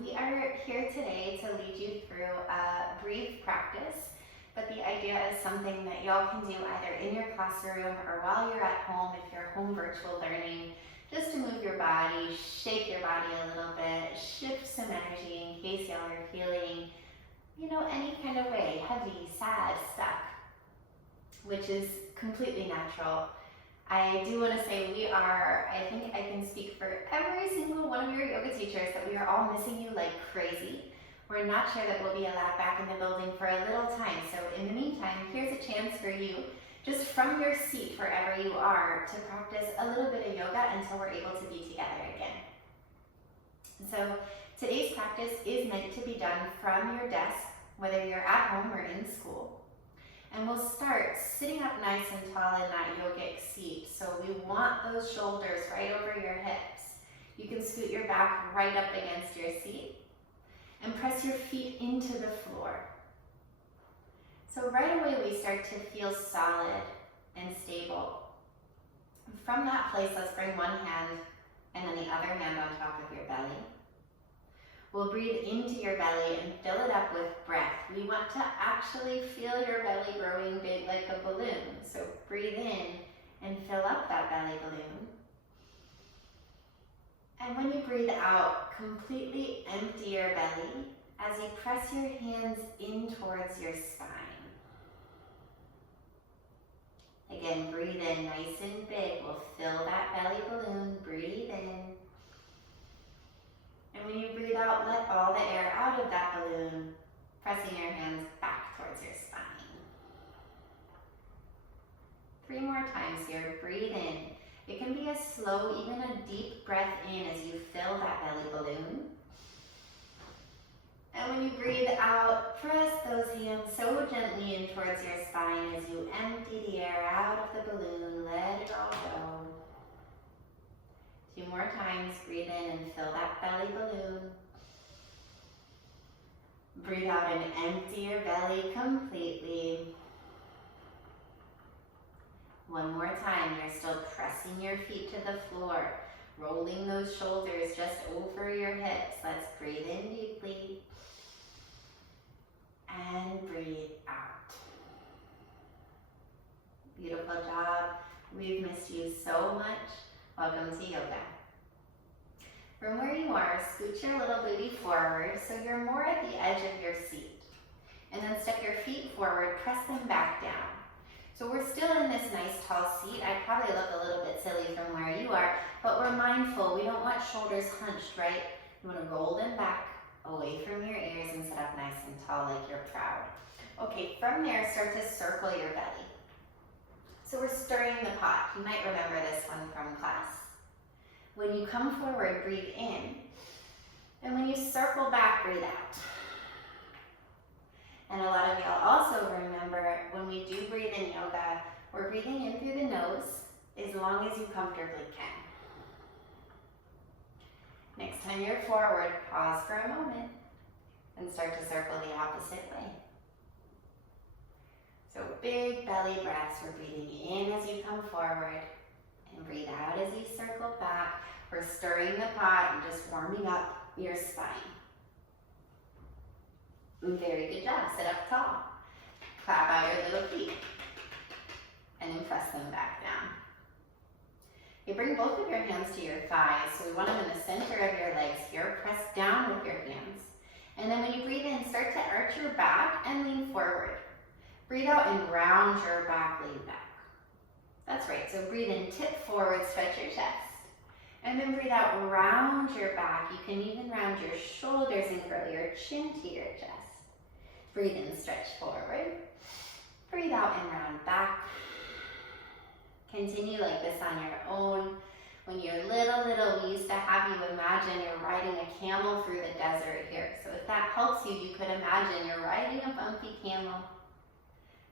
We are here today to lead you through a brief practice, but the idea is something that y'all can do either in your classroom or while you're at home if you're home virtual learning, just to move your body, shake your body a little bit, shift some energy in case y'all are feeling, any kind of way, heavy, sad, stuck, which is completely natural. I do want to say I think I can speak for every single one of your yoga teachers that we are all missing you like crazy. We're not sure that we'll be allowed back in the building for a little time. So in the meantime, here's a chance for you, just from your seat, wherever you are, to practice a little bit of yoga until we're able to be together again. So today's practice is meant to be done from your desk, whether you're at home or in school. And we'll start sitting up nice and tall in that yogic seat. So we want those shoulders right over your hips. You can scoot your back right up against your seat and press your feet into the floor. So right away we start to feel solid and stable. From that place, let's bring one hand and then the other hand on top of your belly. We'll breathe into your belly and fill it up with breath. We want to actually feel your belly growing big like a balloon. So breathe in and fill up that belly balloon. And when you breathe out, completely empty your belly as you press your hands in towards your spine. Again, breathe in nice and big. We'll fill that belly balloon. Breathe in. And when you breathe out, let all the air out of that balloon, pressing your hands back towards your spine. 3 more times here. Breathe in. It can be a slow, even a deep breath in as you fill that belly balloon. And when you breathe out, press those hands so gently in towards your spine as you empty the air out of the balloon. Let it all go. 2 more times, breathe in and fill that belly balloon. Breathe out and empty your belly completely. 1 more time, you're still pressing your feet to the floor, rolling those shoulders just over your hips. Let's breathe in deeply and breathe out. Beautiful job. We've missed you so much. Welcome to yoga. From where you are, scoot your little booty forward so you're more at the edge of your seat. And then step your feet forward, press them back down. So we're still in this nice tall seat. I probably look a little bit silly from where you are, but we're mindful. We don't want shoulders hunched, right? You want to roll them back away from your ears and sit up nice and tall like you're proud. Okay, from there, start to circle your belly. So we're stirring the pot. You might remember this one from class. When you come forward, breathe in. And when you circle back, breathe out. And a lot of y'all also remember when we do breathe in yoga, we're breathing in through the nose as long as you comfortably can. Next time you're forward, pause for a moment and start to circle the opposite way. So big belly breaths. We're breathing in as you come forward and breathe out as you circle back. We're stirring the pot and just warming up your spine. Very good job. Sit up tall. Clap out your little feet and then press them back down. You bring both of your hands to your thighs. So we want them in the center of your legs here. Press down with your hands. And then when you breathe in, start to arch your back and lean forward. Breathe out and round your back, lean back. That's right, so breathe in, tip forward, stretch your chest. And then breathe out, round your back. You can even round your shoulders and curl your chin to your chest. Breathe in, stretch forward. Breathe out and round back. Continue like this on your own. When you're little, we used to have you imagine you're riding a camel through the desert here. So if that helps you, you could imagine you're riding a bumpy camel.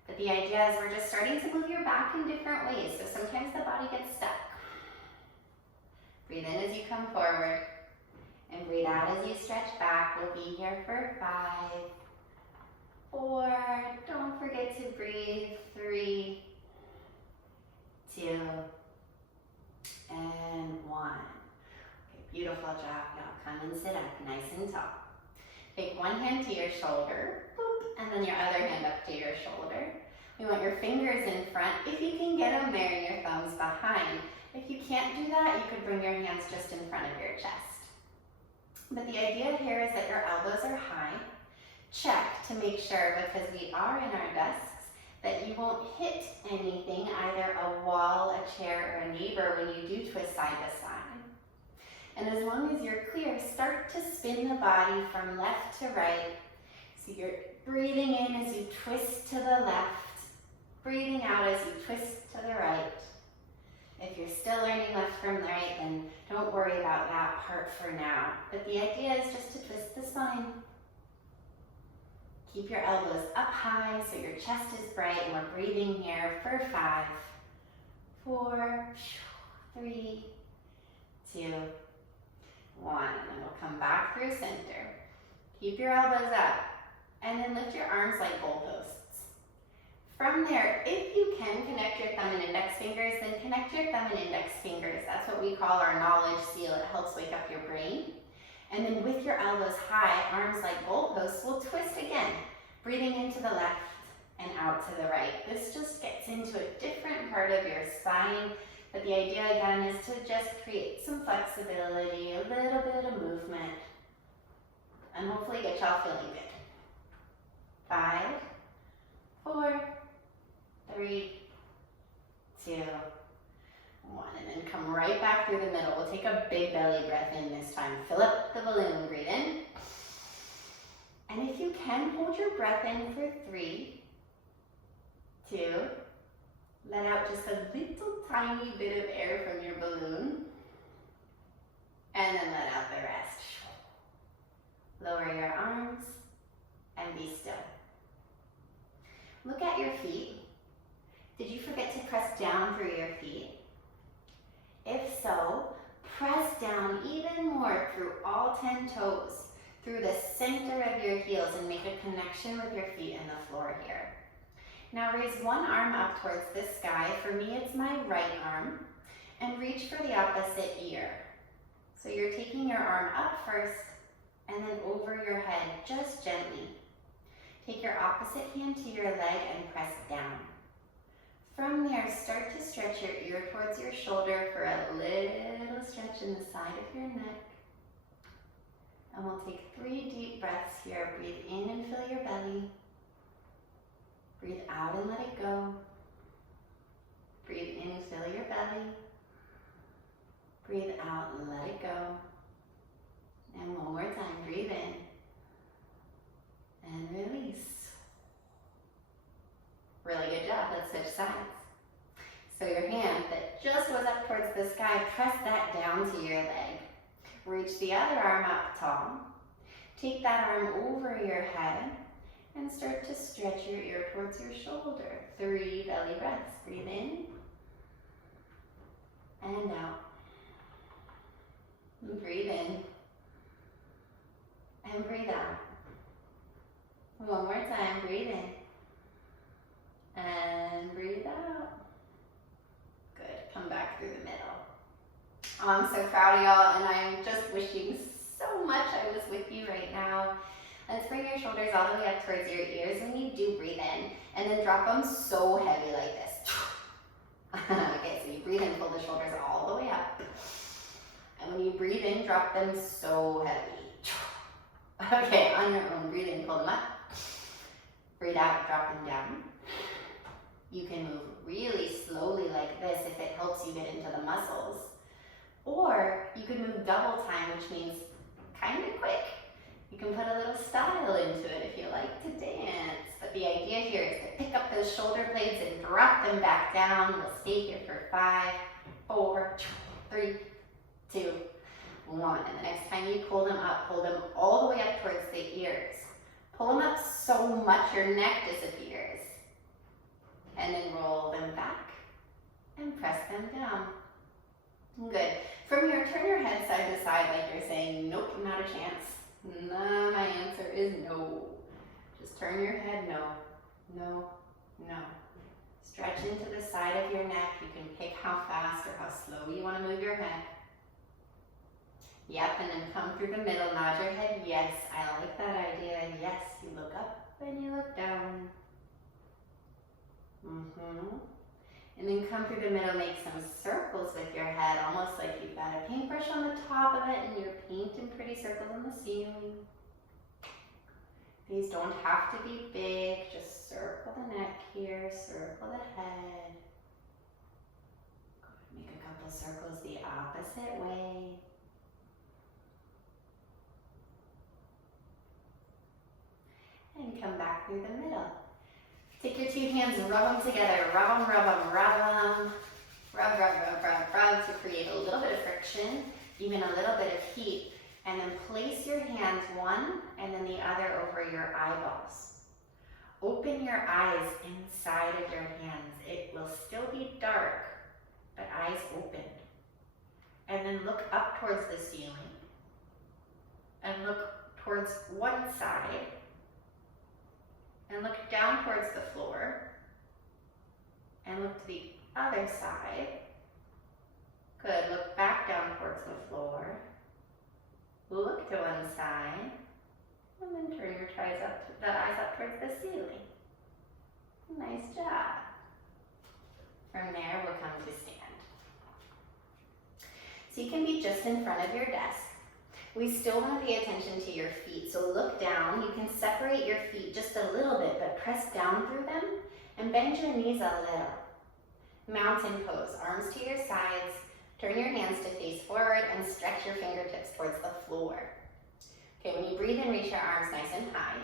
But the idea is we're just starting to move your back in different ways. So sometimes the body gets stuck. Breathe in as you come forward and breathe out as you stretch back. We'll be here for 5, 4, don't forget to breathe, 3, 2, and 1. Okay, beautiful job. Now come and sit up nice and tall. one hand to your shoulder, boop, and then your other hand up to your shoulder. We want your fingers in front, if you can get them there, and your thumbs behind. If you can't do that, you could bring your hands just in front of your chest. But the idea here is that your elbows are high. Check to make sure, because we are in our desks, that you won't hit anything, either a wall, a chair, or a neighbor when you do twist side to side. And as long as you're clear, start to spin the body from left to right. So you're breathing in as you twist to the left, breathing out as you twist to the right. If you're still learning left from right, then don't worry about that part for now. But the idea is just to twist the spine. Keep your elbows up high so your chest is bright, and we're breathing here for 5, 4, 3, 2, 1. And then we'll come back through center. Keep your elbows up, and then lift your arms like goalposts. From there, if you can connect your thumb and index fingers, then connect your thumb and index fingers. That's what we call our knowledge seal. It helps wake up your brain. And then with your elbows high, arms like goalposts, we'll twist again, breathing into the left and out to the right. This just gets into a different part of your spine, but the idea again is to just create some flexibility, a little bit of movement, and hopefully get y'all feeling good. 5, 4, 3, 2, 1, and then come right back through the middle. We'll take a big belly breath in this time. Fill up the balloon, breathe in. And if you can, hold your breath in for 3, 2, let out just a little tiny bit of air from your balloon, and then let out the rest. Lower your arms and be still. Look at your feet. Did you forget to press down through your feet? If so, press down even more through all 10 toes, through the center of your heels, and make a connection with your feet and the floor here. Now raise one arm up towards the sky. For me, it's my right arm. And reach for the opposite ear. So you're taking your arm up first, and then over your head, just gently. Take your opposite hand to your leg and press down. From there, start to stretch your ear towards your shoulder for a little stretch in the side of your neck. And we'll take 3 deep breaths here. Breathe in and fill your belly. Breathe out and let it go. Breathe in, fill your belly. Breathe out and let it go. And one more time, breathe in. And release. Really good job, let's switch sides. So your hand that just was up towards the sky, press that down to your leg. Reach the other arm up tall. Take that arm over your head and start to stretch your ear towards your shoulder. 3 belly breaths. Breathe in and out. And breathe in and breathe out. One more time, breathe in and breathe out. Good, come back through the middle. Oh, I'm so proud of y'all, and I'm just wishing so much I was with you right now. Let's bring your shoulders all the way up towards your ears when you do breathe in, and then drop them so heavy like this. Okay, so you breathe in, pull the shoulders all the way up. And when you breathe in, drop them so heavy. Okay, on your own, breathe in, pull them up. Breathe out, drop them down. You can move really slowly like this if it helps you get into the muscles. Or you could move double time, which means kind of quick. You can put a little style into it if you like to dance. But the idea here is to pick up those shoulder blades and drop them back down. We'll stay here for 5, 4, 3, 2, 1. And the next time you pull them up, pull them all the way up towards the ears. Pull them up so much your neck disappears. And then roll them back and press them down. Good. From here, turn your head side to side like you're saying, nope, not a chance. No, my answer is no. Just turn your head, no, no, no. Stretch into the side of your neck. You can pick how fast or how slow you want to move your head. Yep, and then come through the middle, nod your head, yes, I like that idea, yes, you look up and you look down. And then come through the middle, make some circles with your head, almost like you've got a paintbrush on the top of it and you're painting pretty circles on the ceiling. These don't have to be big, just circle the neck here, circle the head. Make a couple circles the opposite way. And come back through the middle. Take your two hands, rub them together, rub them, rub them, rub them. Rub, rub, rub, rub, rub to create a little bit of friction, even a little bit of heat. And then place your hands one and then the other over your eyeballs. Open your eyes inside of your hands. It will still be dark, but eyes open. And then look up towards the ceiling. And look towards one side. And look down towards the floor. And look to the other side. Good, look back down towards the floor. Look to one side. And then turn your eyes up towards the ceiling. Nice job. From there, we'll come to stand. So you can be just in front of your desk. We still want to pay attention to your feet, so look down. You can separate your feet just a little bit, but press down through them and bend your knees a little. Mountain pose, arms to your sides, turn your hands to face forward and stretch your fingertips towards the floor. Okay, when you breathe in, reach your arms nice and high.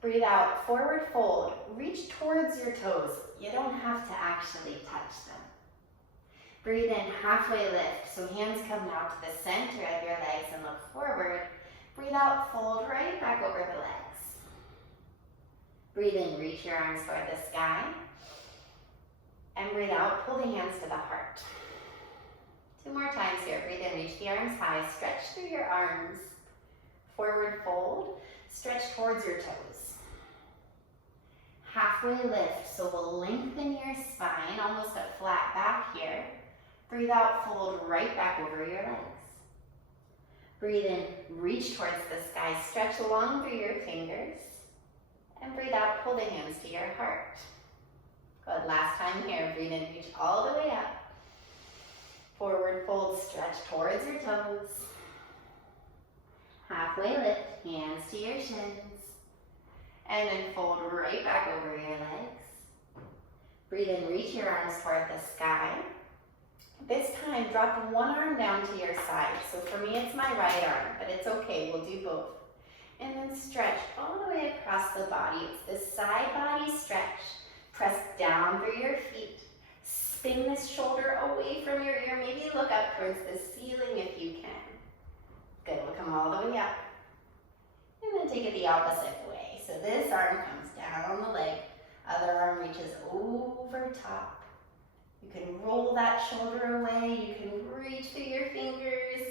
Breathe out, forward fold, reach towards your toes. You don't have to actually touch them. Breathe in, halfway lift, so hands come now to the center of your legs and look forward. Breathe out, fold right back over the legs. Breathe in, reach your arms toward the sky. And breathe out, pull the hands to the heart. 2 more times here. Breathe in, reach the arms high, stretch through your arms. Forward fold, stretch towards your toes. Halfway lift, so we'll lengthen your spine, almost a flat back here. Breathe out, fold right back over your legs. Breathe in, reach towards the sky, stretch along through your fingers. And breathe out, pull the hands to your heart. Good, last time here, breathe in, reach all the way up. Forward fold, stretch towards your toes. Halfway lift, hands to your shins. And then fold right back over your legs. Breathe in, reach your arms toward the sky. This time, drop one arm down to your side. So for me, it's my right arm, but it's okay, we'll do both. And then stretch all the way across the body. It's the side body stretch. Press down through your feet. Spin this shoulder away from your ear. Maybe look up towards the ceiling if you can. Good, we'll come all the way up. And then take it the opposite way. So this arm comes down the leg. Other arm reaches over top. You can roll that shoulder away. You can reach through your fingers.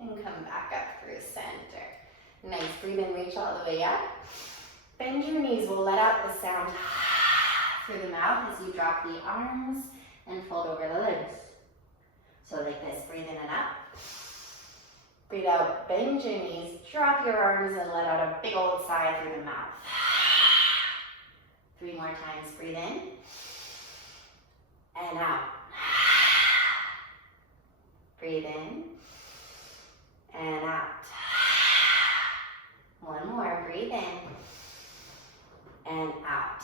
And come back up through center. Nice, breathe in, reach all the way up. Bend your knees, we'll let out the sound through the mouth as you drop the arms and fold over the legs. So like this, breathe in and up. Breathe out, bend your knees, drop your arms and let out a big old sigh through the mouth. 3 more times, breathe in and out. Breathe in and out. 1 more, breathe in and out.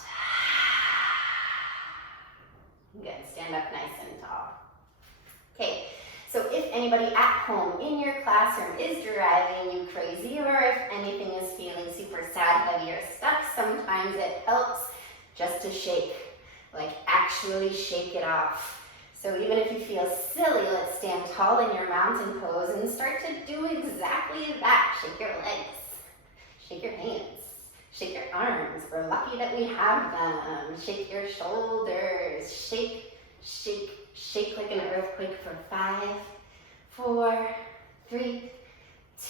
Good, stand up nice and tall. Okay, so if anybody at home in your classroom is driving you crazy, or if anything is feeling super sad, heavy, or stuck, sometimes it helps just to shake, like actually shake it off. So even if you feel silly, let's stand tall in your mountain pose and start to do exactly that. Shake your legs, shake your hands. Shake your arms, we're lucky that we have them. Shake your shoulders, shake, shake, shake like an earthquake for 5, 4, 3,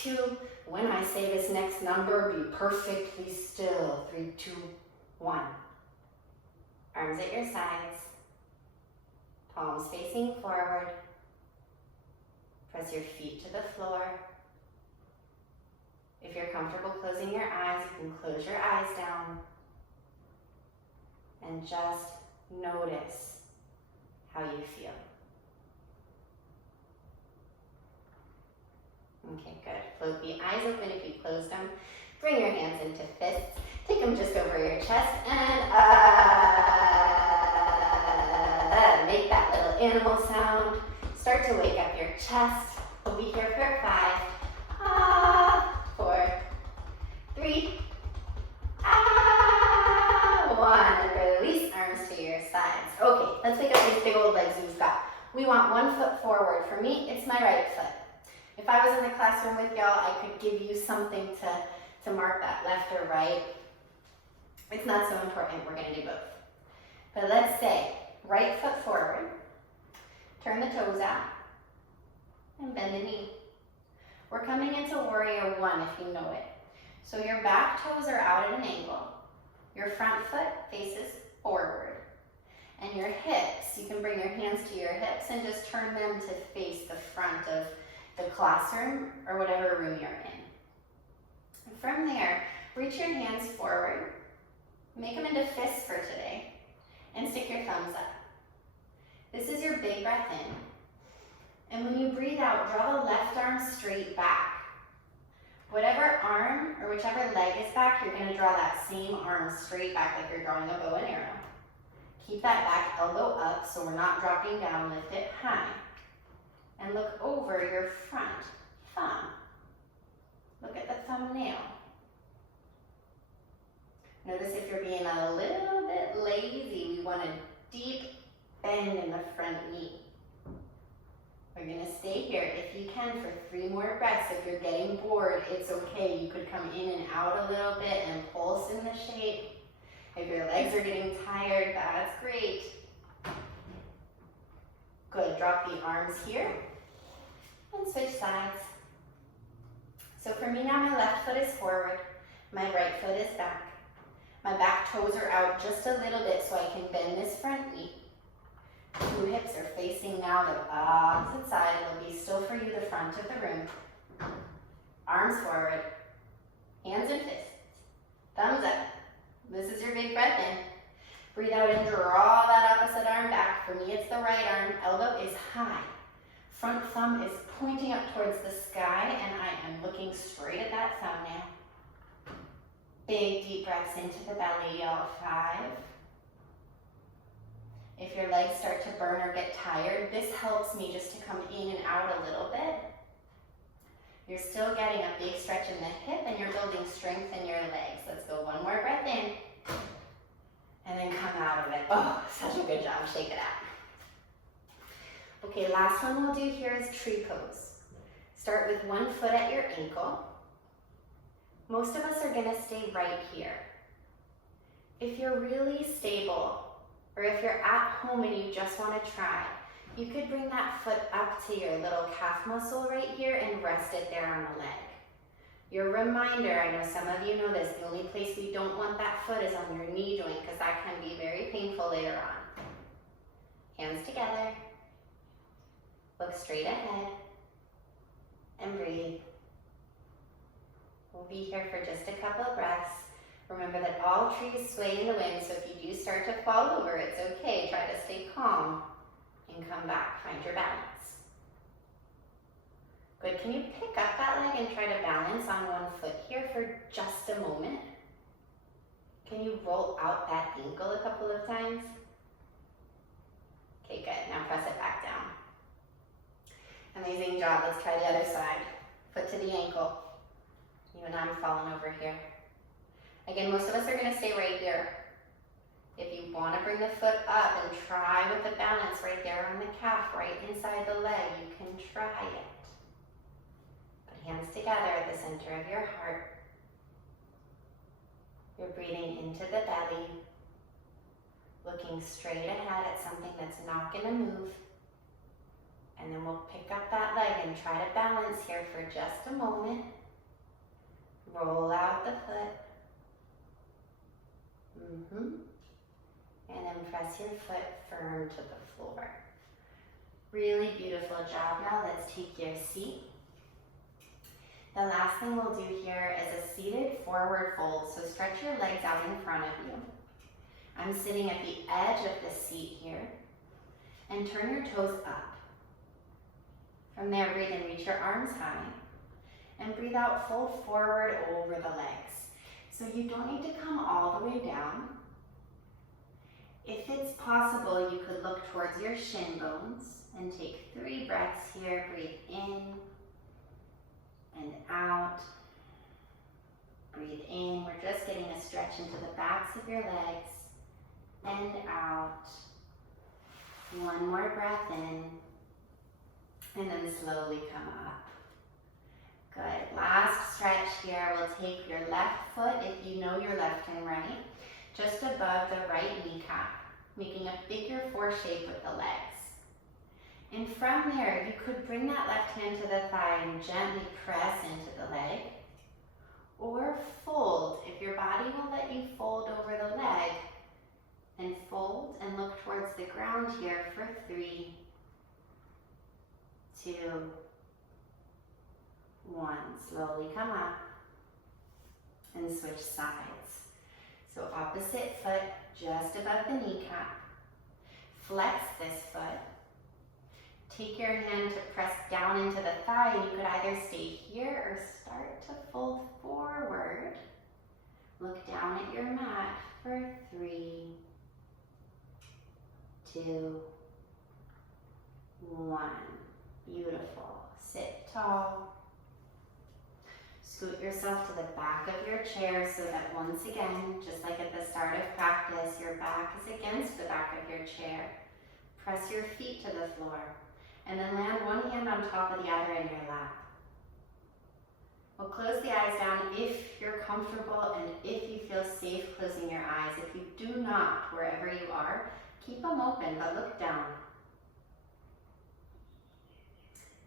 2. When I say this next number, be perfectly still. 3, 2, 1. Arms at your sides, palms facing forward. Press your feet to the floor. If you're comfortable closing your eyes, you can close your eyes down and just notice how you feel. Okay, good. Float the eyes open if you closed them. Bring your hands into fists. Take them just over your chest and make that little animal sound. Start to wake up your chest. We'll be here for 5, 4, 3, 1. And release arms to your sides. Okay, let's wake up these big old legs we've got. We want one foot forward. For me, it's my right foot. If I was in the classroom with y'all, I could give you something to mark that left or right. It's not so important, we're gonna do both. But let's say, right foot forward, turn the toes out, and bend the knee. We're coming into warrior 1 if you know it. So your back toes are out at an angle, your front foot faces forward, and your hips, you can bring your hands to your hips and just turn them to face the front of the classroom or whatever room you're in. And from there, reach your hands forward, make them into fists for today, and stick your thumbs up. This is your big breath in. And when you breathe out, draw the left arm straight back. Whatever arm or whichever leg is back, you're gonna draw that same arm straight back like you're drawing a bow and arrow. Keep that back elbow up so we're not dropping down, lift it high. And look over your front thumb. Look at the thumbnail. Notice if you're being a little bit lazy, we want a deep bend in the front knee. We're gonna stay here if you can for 3 more breaths. If you're getting bored, it's okay. You could come in and out a little bit and pulse in the shape. If your legs are getting tired, that's great. Good, drop the arms here and switch sides. So for me now, my left foot is forward, my right foot is back. My back toes are out just a little bit so I can bend this front knee. 2 hips are facing now the opposite side. It'll be still for you the front of the room. Arms forward, hands and fists, thumbs up. This is your big breath in. Breathe out and draw that opposite arm back. For me, it's the right arm. Elbow is high. Front thumb is pointing up towards the sky, and I am looking straight at that thumbnail. Big deep breaths into the belly, y'all. 5. If your legs start to burn or get tired, this helps me just to come in and out a little bit. You're still getting a big stretch in the hip and you're building strength in your legs. Let's go 1 more breath in. And then come out of it. Oh, such a good job. Shake it out. Okay, last one we'll do here is tree pose. Start with 1 foot at your ankle. Most of us are gonna stay right here. If you're really stable, or if you're at home and you just wanna try, you could bring that foot up to your little calf muscle right here and rest it there on the leg. Your reminder, I know some of you know this, the only place we don't want that foot is on your knee joint because that can be very painful later on. Hands together, look straight ahead, and breathe. We'll be here for just a couple of breaths. Remember that all trees sway in the wind, so if you do start to fall over, it's okay. Try to stay calm and come back. Find your balance. Good. Can you pick up that leg and try to balance on 1 foot here for just a moment? Can you roll out that ankle a couple of times? Okay, good. Now press it back down. Amazing job. Let's try the other side. Foot to the ankle. You and I'm falling over here. Again, most of us are going to stay right here. If you want to bring the foot up and try with the balance right there on the calf, right inside the leg, you can try it. Put hands together at the center of your heart. You're breathing into the belly, looking straight ahead at something that's not going to move. And then we'll pick up that leg and try to balance here for just a moment. Roll out the foot. And then press your foot firm to the floor. Really beautiful job, y'all. Let's take your seat. The last thing we'll do here is a seated forward fold. So stretch your legs out in front of you. I'm sitting at the edge of the seat here. And turn your toes up. From there, breathe in, reach your arms high. And breathe out, fold forward over the legs. So you don't need to come all the way down. If it's possible, you could look towards your shin bones and take 3 breaths here. Breathe in and out. Breathe in. We're just getting a stretch into the backs of your legs and out. One more breath in and then slowly come up. Good. Last stretch here. We'll take your left foot, if you know your left and right, just above the right kneecap, making a figure 4 shape with the legs. And from there, you could bring that left hand to the thigh and gently press into the leg, or fold. If your body will let you fold over the leg, and fold and look towards the ground here for 3, 2, 1. Slowly come up and switch sides. So opposite foot just above the kneecap. Flex this foot. Take your hand to press down into the thigh, and you could either stay here or start to fold forward. Look down at your mat for 3, 2, 1. Beautiful. Sit tall. Scoot yourself to the back of your chair so that once again, just like at the start of practice, your back is against the back of your chair. Press your feet to the floor and then land one hand on top of the other in your lap. We'll close the eyes down if you're comfortable and if you feel safe closing your eyes. If you do not, wherever you are, keep them open, but look down.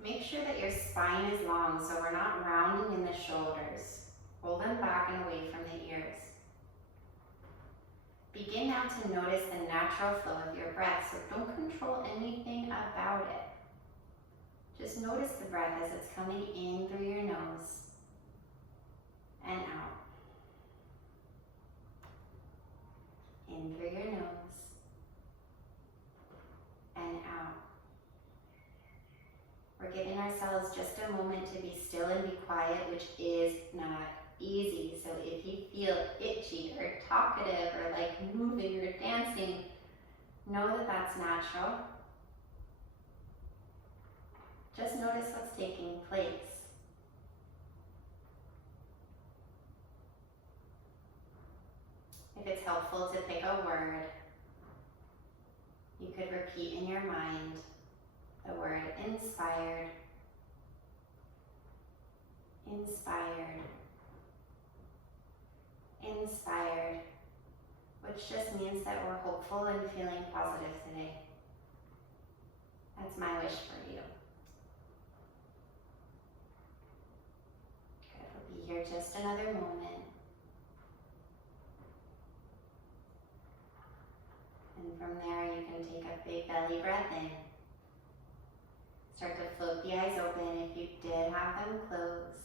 Make sure that your spine is long so we're not rounding in the shoulders. Roll them back and away from the ears. Begin now to notice the natural flow of your breath, so don't control anything about it. Just notice the breath as it's coming in through your nose and out. In through your nose and out. We're giving ourselves just a moment to be still and be quiet, which is not easy. So if you feel itchy or talkative or like moving or dancing, know that that's natural. Just notice what's taking place. If it's helpful to pick a word, you could repeat in your mind the word inspired, inspired, inspired, which just means that we're hopeful and feeling positive today. That's my wish for you. Good, we'll be here just another moment. And from there you can take a big belly breath in. Start to float the eyes open if you did have them closed.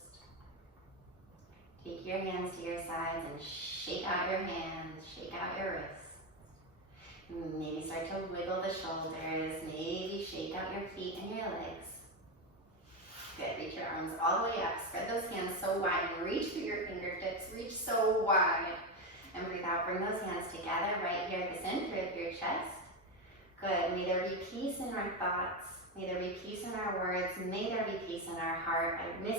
Take your hands to your sides and shake out your hands, shake out your wrists. Maybe start to wiggle the shoulders, maybe shake out your feet and your legs. Good, reach your arms all the way up, spread those hands so wide, and reach through your fingertips, reach so wide. And breathe out, bring those hands together right here at the center of your chest. Good, may there be peace in our thoughts. May there be peace in our words. May there be peace in our heart. I miss